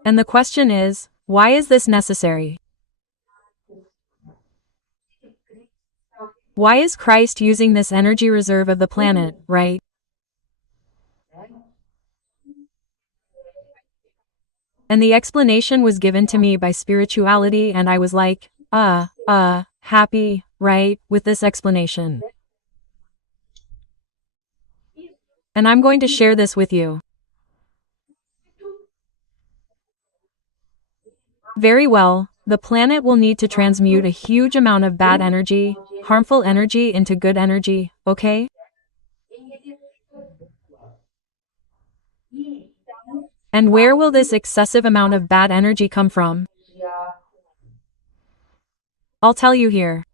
And the question is, why is this necessary? Why is Christ using this energy reserve of the planet, right? And the explanation was given to me by spirituality, and I was like, happy, right, with this explanation. And I'm going to share this with you. Very well, the planet will need to transmute a huge amount of bad energy, harmful energy into good energy, okay? And where will this excessive amount of bad energy come from? I'll tell you here.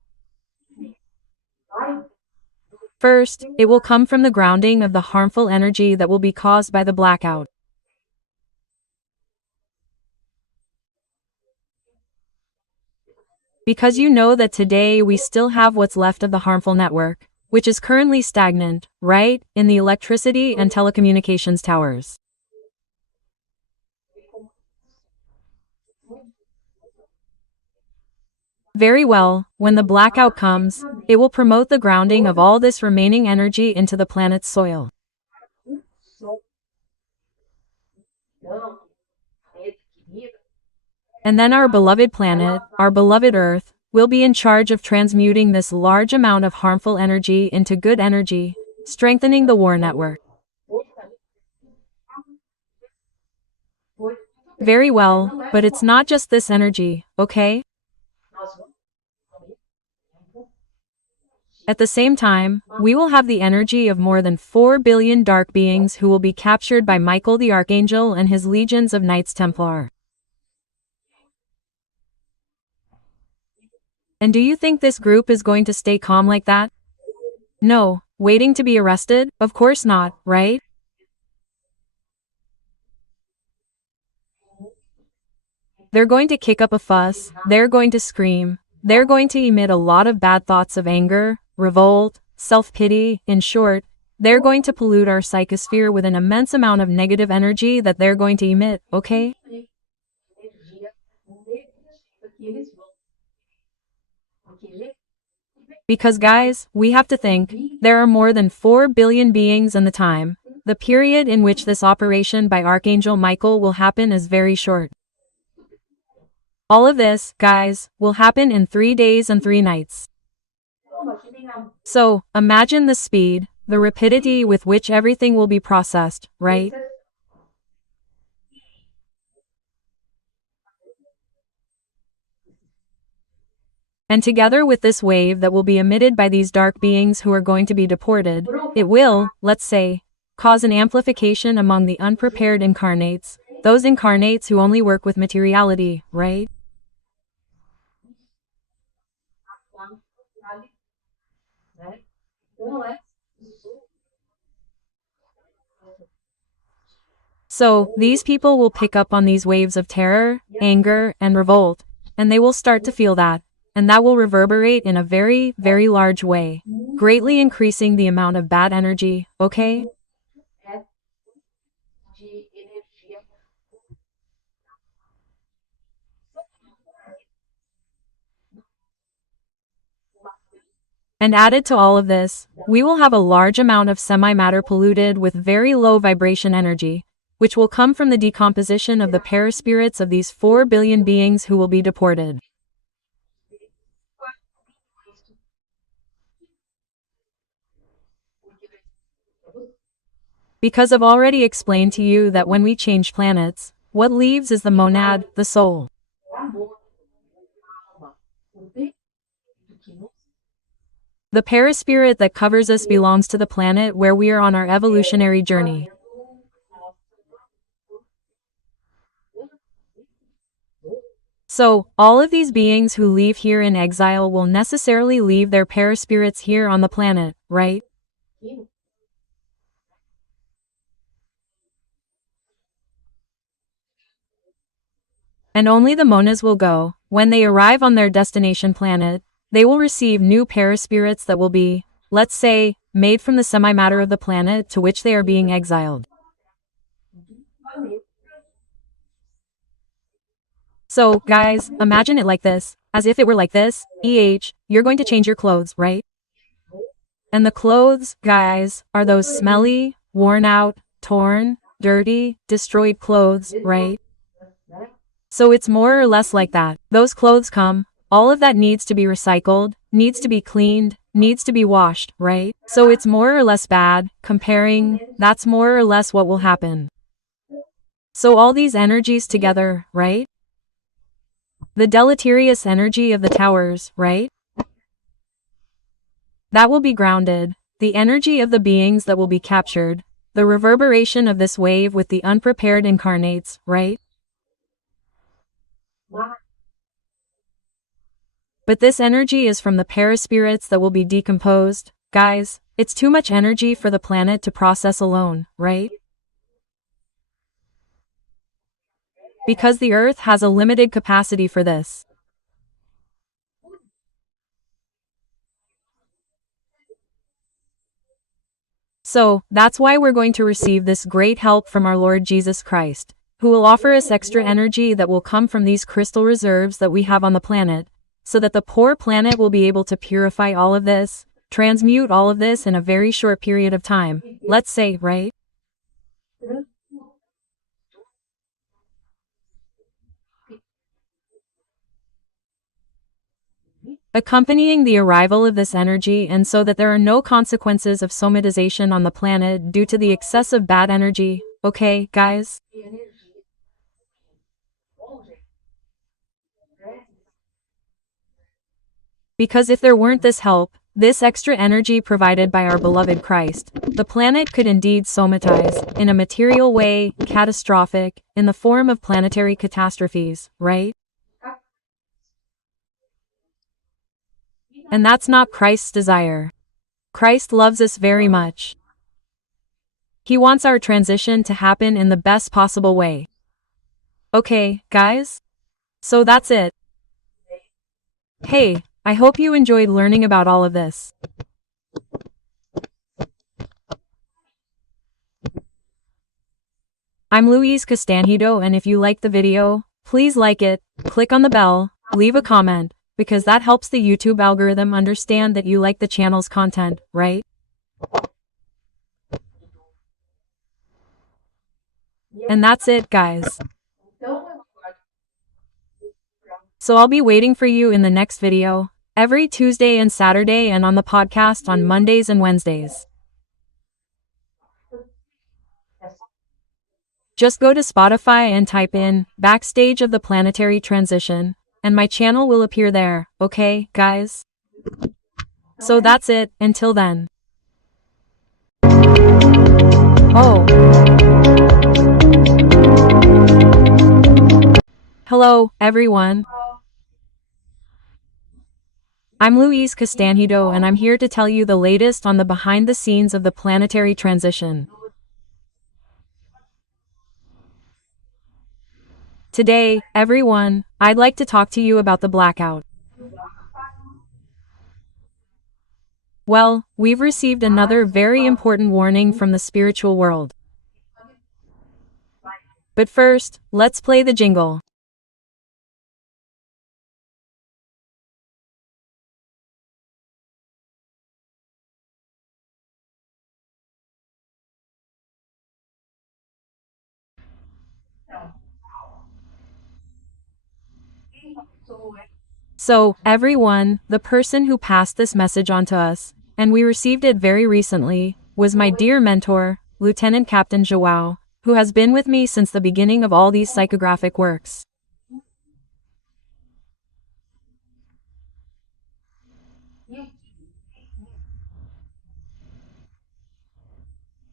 First, it will come from the grounding of the harmful energy that will be caused by the blackout. Because you know that today we still have what's left of the harmful network, which is currently stagnant, right, in the electricity and telecommunications towers. Very well, when the blackout comes, it will promote the grounding of all this remaining energy into the planet's soil. And then our beloved planet, our beloved Earth, will be in charge of transmuting this large amount of harmful energy into good energy, strengthening the war network. Very well, but it's not just this energy, okay? At the same time, we will have the energy of more than 4 billion dark beings who will be captured by Michael the Archangel and his legions of Knights Templar. And do you think this group is going to stay calm like that? No, waiting to be arrested? Of course not, right? They're going to kick up a fuss, they're going to scream, they're going to emit a lot of bad thoughts of anger, revolt, self-pity, in short, they're going to pollute our psychosphere with an immense amount of negative energy that they're going to emit, okay? Because guys, we have to think, there are more than 4 billion beings and the period in which this operation by Archangel Michael will happen is very short. All of this, guys, will happen in 3 days and 3 nights. So, imagine the speed, the rapidity with which everything will be processed, right? And together with this wave that will be emitted by these dark beings who are going to be deported, it will, let's say, cause an amplification among the unprepared incarnates, those incarnates who only work with materiality, right? So, these people will pick up on these waves of terror, anger, and revolt, and they will start to feel that, and that will reverberate in a very, very large way, greatly increasing the amount of bad energy, okay? And added to all of this, we will have a large amount of semi-matter polluted with very low vibration energy, which will come from the decomposition of the paraspirits of these 4 billion beings who will be deported. Because I've already explained to you that when we change planets, what leaves is the monad, the soul. The perispirit that covers us belongs to the planet where we are on our evolutionary journey. So, all of these beings who leave here in exile will necessarily leave their perispirits here on the planet, right? And only the monas will go. When they arrive on their destination planet, they will receive new perispirits that will be, let's say, made from the semi-matter of the planet to which they are being exiled. So, guys, imagine it like this, as if it were like this, you're going to change your clothes, right? And the clothes, guys, are those smelly, worn out, torn, dirty, destroyed clothes, right? So it's more or less like that. Those clothes come, all of that needs to be recycled, needs to be cleaned, needs to be washed, right? So it's more or less bad, comparing, that's more or less what will happen. So all these energies together, right? The deleterious energy of the towers, right? That will be grounded. The energy of the beings that will be captured. The reverberation of this wave with the unprepared incarnates, right? But this energy is from the perispirits that will be decomposed. Guys, it's too much energy for the planet to process alone, right? Because the Earth has a limited capacity for this. So, that's why we're going to receive this great help from our Lord Jesus Christ, who will offer us extra energy that will come from these crystal reserves that we have on the planet, so that the poor planet will be able to purify all of this, transmute all of this in a very short period of time, let's say, right? Accompanying the arrival of this energy, and so that there are no consequences of somatization on the planet due to the excessive bad energy, okay, guys? Because if there weren't this help, this extra energy provided by our beloved Christ, the planet could indeed somatize, in a material way, catastrophic, in the form of planetary catastrophes, right? And that's not Christ's desire. Christ loves us very much. He wants our transition to happen in the best possible way. Okay, guys? So that's it. Hey, I hope you enjoyed learning about all of this. I'm Luis Castanhedo, and if you liked the video, please like it, click on the bell, leave a comment, because that helps the YouTube algorithm understand that you like the channel's content, right? And that's it, guys. So I'll be waiting for you in the next video, every Tuesday and Saturday, and on the podcast on Mondays and Wednesdays. Just go to Spotify and type in Backstage of the Planetary Transition, and my channel will appear there, okay, guys? So that's it, until then. Oh. Hello, everyone. I'm Luis Castanhedo, and I'm here to tell you the latest on the behind the scenes of the planetary transition. Today, everyone, I'd like to talk to you about the blackout. Well, we've received another very important warning from the spiritual world. But first, let's play the jingle. So, everyone, the person who passed this message on to us, and we received it very recently, was my dear mentor, Lieutenant Captain Joao, who has been with me since the beginning of all these psychographic works.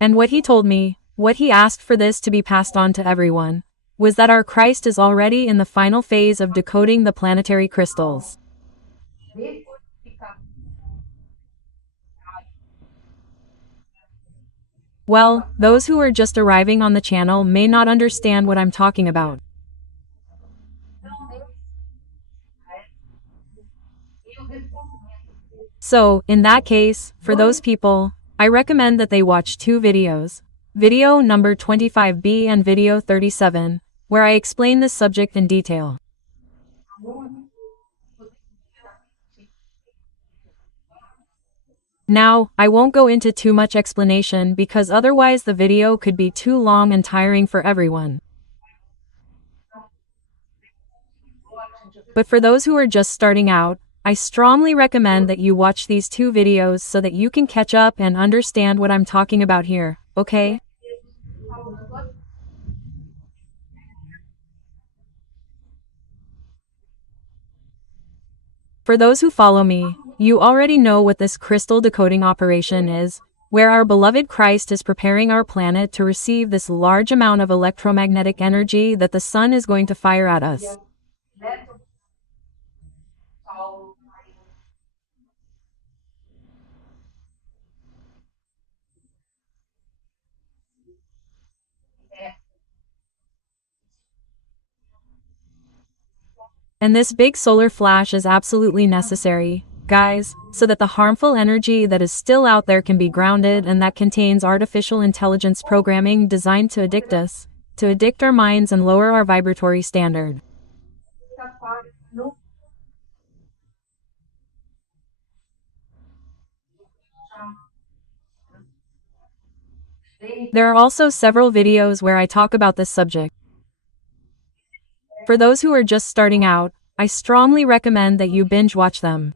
And what he told me, what he asked for this to be passed on to everyone, was that our Christ is already in the final phase of decoding the planetary crystals. Well, those who are just arriving on the channel may not understand what I'm talking about. So, in that case, for those people, I recommend that they watch two videos. Video number 25B and video 37, where I explain this subject in detail. Now, I won't go into too much explanation because otherwise the video could be too long and tiring for everyone. But for those who are just starting out, I strongly recommend that you watch these two videos so that you can catch up and understand what I'm talking about here, okay? For those who follow me, you already know what this crystal decoding operation is, where our beloved Christ is preparing our planet to receive this large amount of electromagnetic energy that the sun is going to fire at us. And this big solar flash is absolutely necessary, guys, so that the harmful energy that is still out there can be grounded and that contains artificial intelligence programming designed to addict us, to addict our minds and lower our vibratory standard. There are also several videos where I talk about this subject. For those who are just starting out, I strongly recommend that you binge watch them.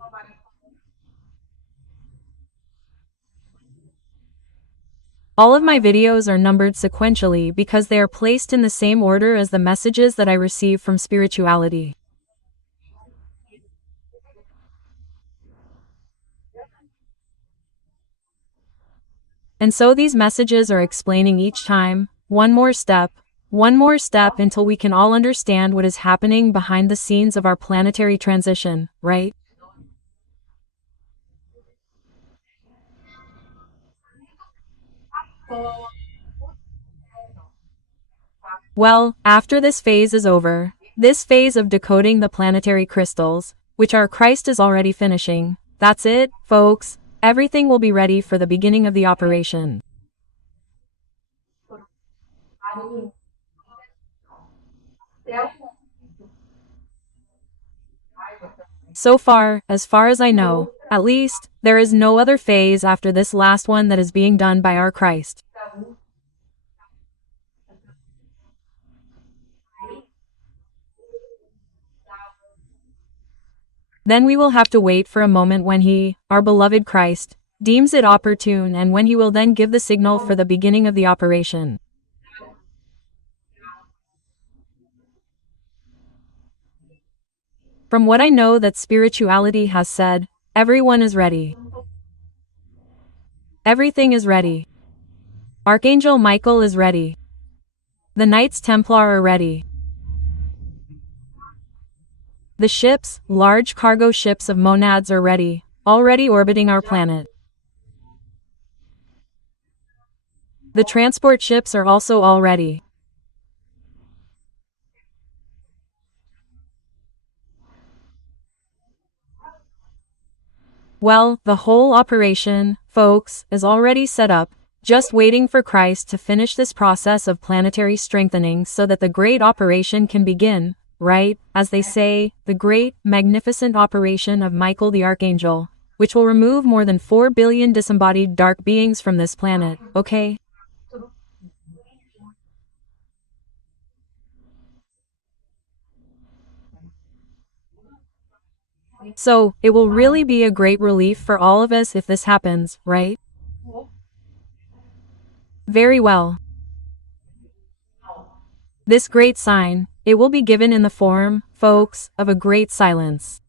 All of my videos are numbered sequentially because they are placed in the same order as the messages that I receive from spirituality. And so these messages are explaining each time, one more step until we can all understand what is happening behind the scenes of our planetary transition, right? Well, after this phase is over, this phase of decoding the planetary crystals, which our Christ is already finishing, that's it, folks. Everything will be ready for the beginning of the operation. As far as I know, at least, there is no other phase after this last one that is being done by our Christ. Then we will have to wait for a moment when he, our beloved Christ, deems it opportune and when he will then give the signal for the beginning of the operation. From what I know that spirituality has said, everyone is ready. Everything is ready. Archangel Michael is ready. The Knights Templar are ready. The ships, large cargo ships of monads are ready, already orbiting our planet. The transport ships are also all ready. Well, the whole operation, folks, is already set up, just waiting for Christ to finish this process of planetary strengthening so that the great operation can begin, right? As they say, the great, magnificent operation of Michael the Archangel, which will remove more than 4 billion disembodied dark beings from this planet, okay? So, it will really be a great relief for all of us if this happens, right? Very well. This great sign, it will be given in the form, folks, of a great silence.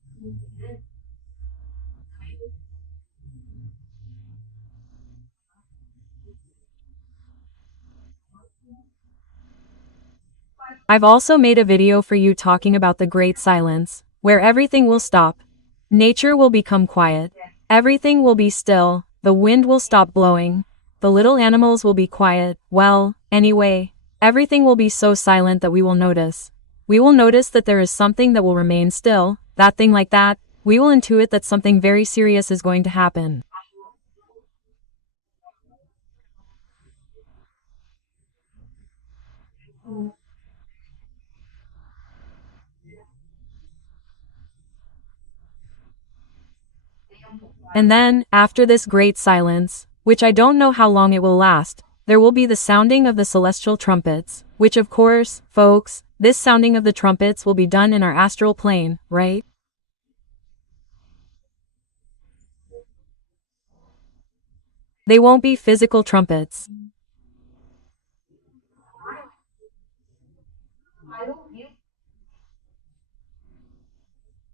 I've also made a video for you talking about the great silence, where everything will stop. Nature will become quiet. Everything will be still, the wind will stop blowing. The little animals will be quiet. Well, anyway, everything will be so silent that we will notice. We will notice that there is something that will remain still, that thing like that. We will intuit that something very serious is going to happen. And then, after this great silence, which I don't know how long it will last, there will be the sounding of the celestial trumpets, which of course, folks, this sounding of the trumpets will be done in our astral plane, right? They won't be physical trumpets.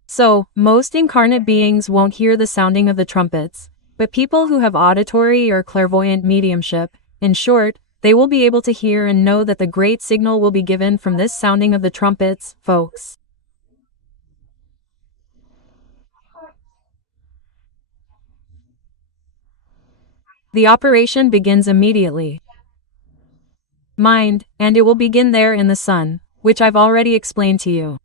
So, most incarnate beings won't hear the sounding of the trumpets, but people who have auditory or clairvoyant mediumship, in short, they will be able to hear and know that the great signal will be given from this sounding of the trumpets, folks. The operation begins immediately. Mind, and it will begin there in the sun, which I've already explained to you.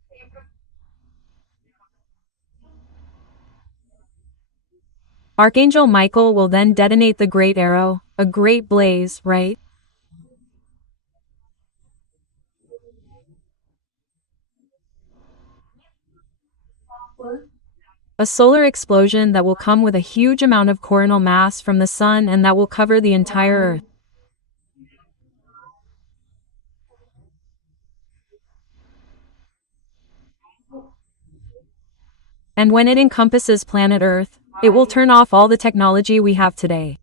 Archangel Michael will then detonate the great arrow, a great blaze, right? A solar explosion that will come with a huge amount of coronal mass from the sun and that will cover the entire Earth. And when it encompasses planet Earth, it will turn off all the technology we have today.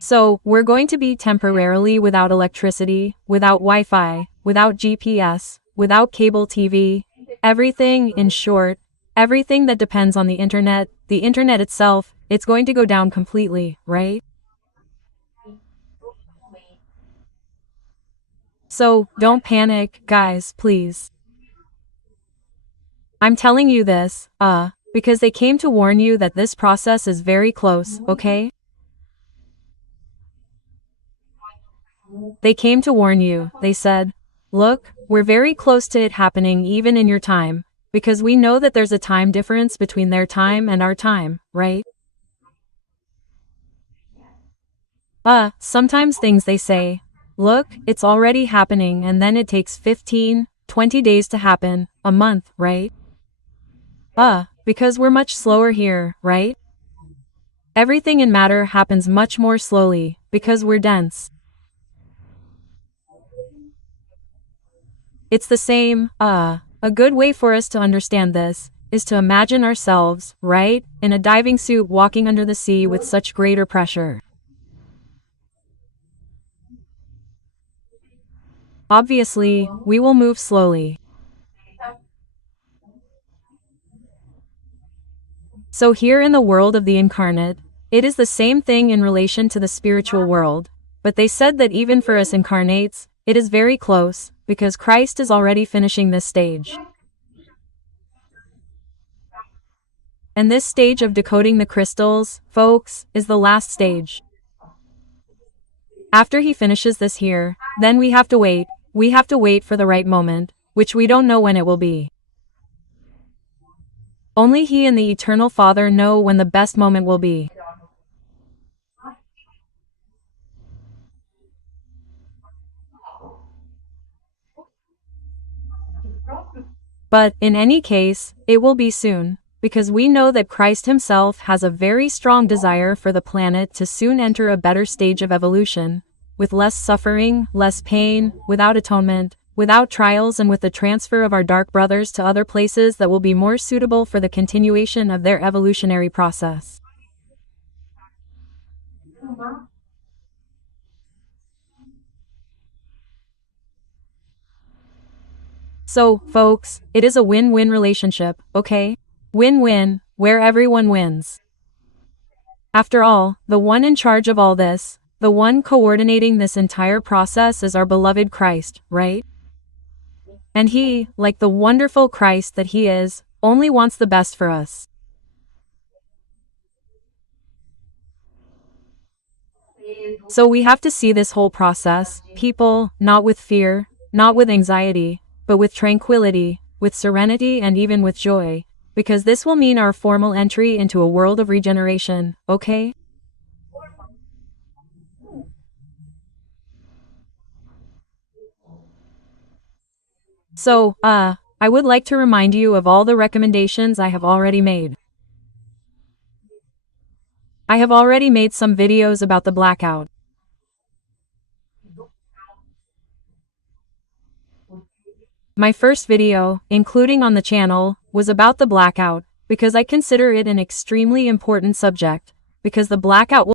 So, we're going to be temporarily without electricity, without Wi-Fi, without GPS, without cable TV, everything, in short, everything that depends on the internet itself, it's going to go down completely, right? So, don't panic, guys, please. I'm telling you this, because they came to warn you that this process is very close, okay? They came to warn you, they said, look, we're very close to it happening even in your time, because we know that there's a time difference between their time and our time, right? Sometimes things they say, look, it's already happening and then it takes 15, 20 days to happen, a month, right? Because we're much slower here, right? Everything in matter happens much more slowly, because we're dense. It's the same, a good way for us to understand this, is to imagine ourselves, right, in a diving suit walking under the sea with such greater pressure. Obviously, we will move slowly. So here in the world of the incarnate, it is the same thing in relation to the spiritual world, but they said that even for us incarnates, it is very close, because Christ is already finishing this stage. And this stage of decoding the crystals, folks, is the last stage. After he finishes this here, then we have to wait for the right moment, which we don't know when it will be. Only he and the Eternal Father know when the best moment will be. But, in any case, it will be soon, because we know that Christ himself has a very strong desire for the planet to soon enter a better stage of evolution, with less suffering, less pain, without atonement, without trials, and with the transfer of our dark brothers to other places that will be more suitable for the continuation of their evolutionary process. So, folks, it is a win-win relationship, okay? Win-win, where everyone wins. After all, the one in charge of all this, the one coordinating this entire process is our beloved Christ, right? And he, like the wonderful Christ that he is, only wants the best for us. So we have to see this whole process, people, not with fear, not with anxiety, but with tranquility, with serenity and even with joy, because this will mean our formal entry into a world of regeneration, okay? So, I would like to remind you of all the recommendations I have already made. I have already made some videos about the blackout. My first video, including on the channel, was about the blackout, because I consider it an extremely important subject, because the blackout will